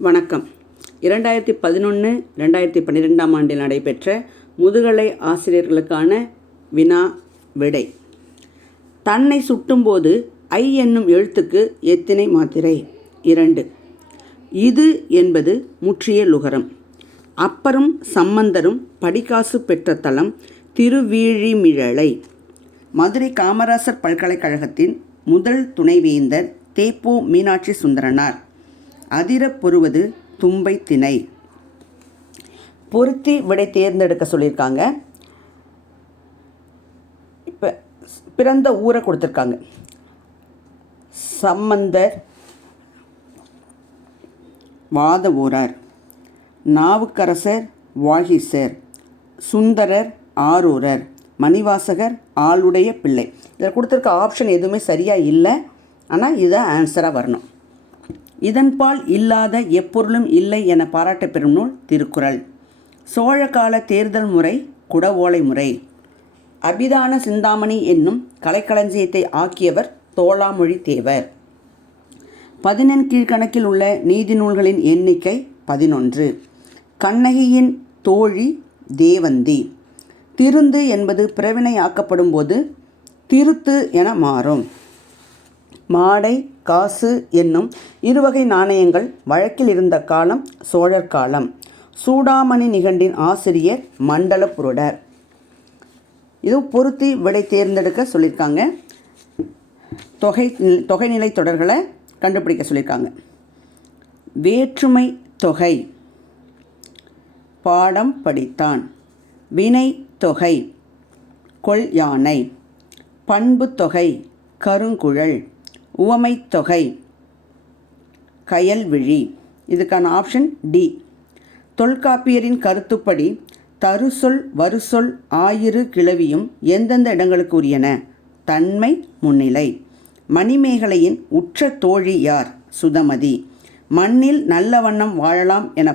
வணக்கம். 2011-2012 ஆண்டில் நடைபெற்ற முதுகலை ஆசிரியர்களுக்கான வினா விடை. தன்னை சுட்டும்போது ஐ என்னும் எழுத்துக்கு எத்தனை மாத்திரை? 2. இது என்பது முற்றிய லுகரம். அப்பரும் சம்பந்தரும் படிக்காசு பெற்ற தலம் திருவீழிமிழலை. மதுரை காமராசர் பல்கலைக்கழகத்தின் முதல் துணைவேந்தர் தேப்போ மீனாட்சி சுந்தரனார். அதிரப் பொறுவது தும்பை திணை. பொருத்தி விடை தேர்ந்தெடுக்க சொல்லியிருக்காங்க. இப்போ பிறந்த ஊரை கொடுத்துருக்காங்க. சம்பந்தர் வாத ஊரார், நாவுக்கரசர் வாகீசர், சுந்தரர் ஆரூரர், மணிவாசகர் ஆளுடைய பிள்ளை. இதில் கொடுத்துருக்க ஆப்ஷன் எதுவுமே சரியாக இல்லை, ஆனால் இதை ஆன்சராக வரணும். இதன்பால் இல்லாத எப்பொருளும் இல்லை என பாராட்ட பெறும் நூல் திருக்குறள். சோழகால தேர்தல் முறை குடவோலை முறை. அபிதான சிந்தாமணி என்னும் கலைக்களஞ்சியத்தை ஆக்கியவர் தோளாமொழி தேவர். 11 கீழ்கணக்கில் உள்ள நீதி நூல்களின் எண்ணிக்கை 11. கண்ணகியின் தோழி தேவந்தி. திருந்து என்பது பிறவினை ஆக்கப்படும் போது திருத்து என மாறும். மாடை காசு என்னும் இருவகை நாணயங்கள் வழக்கில் இருந்த காலம் சோழர் காலம். சூடாமணி நிகண்டின் ஆசிரியர் மண்டலப்புருடர். இது பொருத்தி விடை தேர்ந்தெடுக்க சொல்லியிருக்காங்க. தொகைநிலை தொடர்களை கண்டுபிடிக்க சொல்லியிருக்காங்க. வேற்றுமை தொகை பாடம் படித்தான். வினை தொகை கொள் யானை. பண்பு தொகை கருங்குழல். உவமை தொகை கயல்விழி. இதுக்கான ஆப்ஷன் டி. தொல்காப்பியரின் கருத்துப்படி தருசொல் வருசொல் ஆயிரு கிளவியும் எந்தெந்த இடங்களுக்கு உரியன? தன்மை முன்னிலை. மணிமேகலையின் உற்ற தோழி யார்? சுதமதி. மண்ணில் நல்ல வண்ணம் வாழலாம் என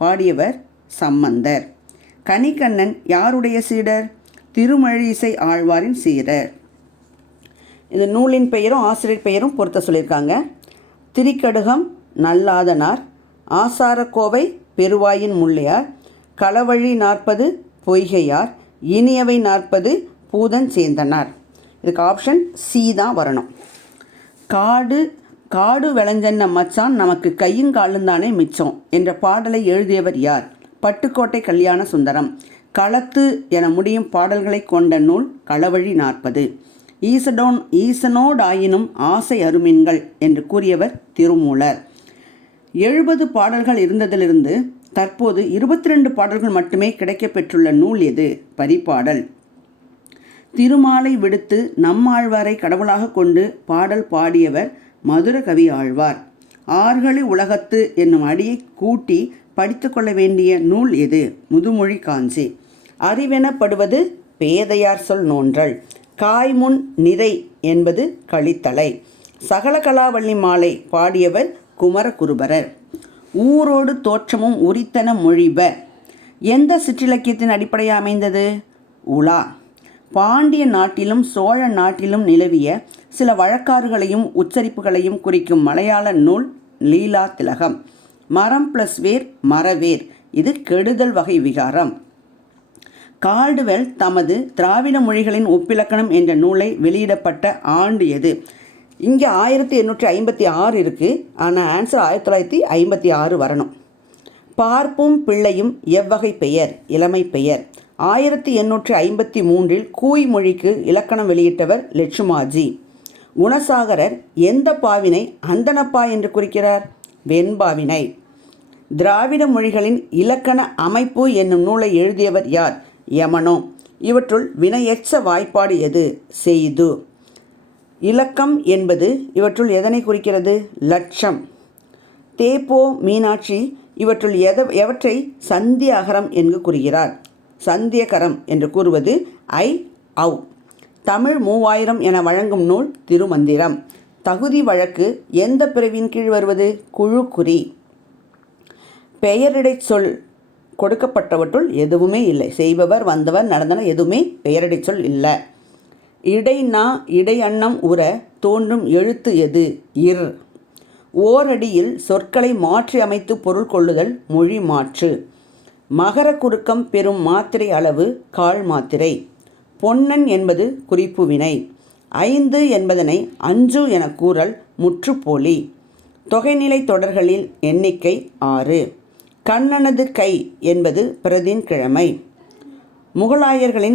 பாடியவர் சம்பந்தர். கணிகண்ணன் யாருடைய சீடர்? திருமழிசை ஆழ்வாரின் சீடர். இந்த நூலின் பெயரும் ஆசிரியர் பெயரும் பொருத்த சொல்லியிருக்காங்க. திரிக்கடுகம் நல்லாதனார், ஆசாரக்கோவை பெருவாயின் முள்ளையார், களவழி 40 பொய்கையார், இனியவை 40 பூதன் சேந்தனார். இதுக்கு ஆப்ஷன் சி தான் வரணும். காடு விளைஞ்சன்ன மச்சான் நமக்கு கையும் காலும் தானே மிச்சம் என்ற பாடலை எழுதியவர் யார்? பட்டுக்கோட்டை கல்யாண சுந்தரம். களத்து என முடியும் பாடல்களை கொண்ட நூல் களவழி 40. ஈசனோடாயினும் ஆசை அருமின்கள் என்று கூறியவர் திருமூலர். 70 பாடல்கள் இருந்ததிலிருந்து தற்போது 22 பாடல்கள் மட்டுமே கிடைக்கப்பெற்றுள்ள நூல் எது? பரிபாடல். திருமாலை விடுத்து நம்மாழ்வாரை கடவுளாக கொண்டு பாடல் பாடியவர் மதுர கவி ஆழ்வார். ஆர்களி உலகத்து என்னும் அடியை கூட்டி படித்து கொள்ள வேண்டிய நூல் எது? முதுமொழி காஞ்சி. அறிவெனப்படுவது பேதையார் சொல் நோன்றல். காய்முன் நிறை என்பது கழித்தலை. சகலகலாவல்லி மாலை பாடியவர் குமரகுருபரர். ஊரோடு தோற்றமும் உரித்தன மொழிப எந்த சிற்றிலக்கியத்தின் அடிப்படையாக அமைந்தது? உலா. பாண்டிய நாட்டிலும் சோழ நாட்டிலும் நிலவிய சில வழக்காறுகளையும் உச்சரிப்புகளையும் குறிக்கும் மலையாள நூல் லீலா திலகம். மரம் ப்ளஸ் வேர் மரவேர். இது கெடுதல் வகை விகாரம். கால்டுவெல் தமது திராவிட மொழிகளின் ஒப்பிலக்கணம் என்ற நூலை வெளியிடப்பட்ட ஆண்டு எது? இங்கே 1856 இருக்குது, ஆனால் ஆன்சர் 1956 வரணும். பார்ப்பும் பிள்ளையும் எவ்வகை பெயர்? இளமை பெயர். 1853 கூய் மொழிக்கு இலக்கணம் வெளியிட்டவர் லட்சுமாஜி. குணசாகரர் எந்த பாவினை அந்தனப்பா என்று குறிக்கிறார்? வெண்பாவினை. திராவிட மொழிகளின் இலக்கண அமைப்பு என்னும் நூலை எழுதியவர் யார்? யமனோ. இவற்றுள் வினையெச்ச வாய்ப்பாடு எது? செய்து. இலக்கம் என்பது இவற்றுள் எதனை குறிக்கிறது? லட்சம். தேப்போ மீனாட்சி இவற்றுள் எவற்றை சந்திய அகரம் என்று கூறுகிறார்? சந்தியகரம் என்று கூறுவது ஐ ஔ. தமிழ் 3000 என வழங்கும் நூல் திருமந்திரம். தகுதி வழக்கு எந்த பிரிவின் கீழ் வருவது? குழுக்குறி. பெயரிடை சொல் கொடுக்கப்பட்டவற்றுள் எதுவுமே இல்லை. செய்பவர் வந்தவர் நடந்தன எதுவுமே பெயரடை சொல் இல்லை. இடை நா இடை அன்னம் உற தோன்றும் எழுத்து எது? இர். ஓரடியில் சொற்களை மாற்றி அமைத்து பொருள் கொள்ளுதல் மொழி மாற்று. மகர குறுக்கம் பெறும் மாத்திரை அளவு கால் மாத்திரை. பொன்னன் என்பது குறிப்பு வினை. 5 என்பதனை 5 என கூறல் முற்றுப்போலி. தொகைநிலை தொடர்களில் எண்ணிக்கை 6. கண்ணனது கை என்பது பிரதின் கிழமை. முகலாயர்களின்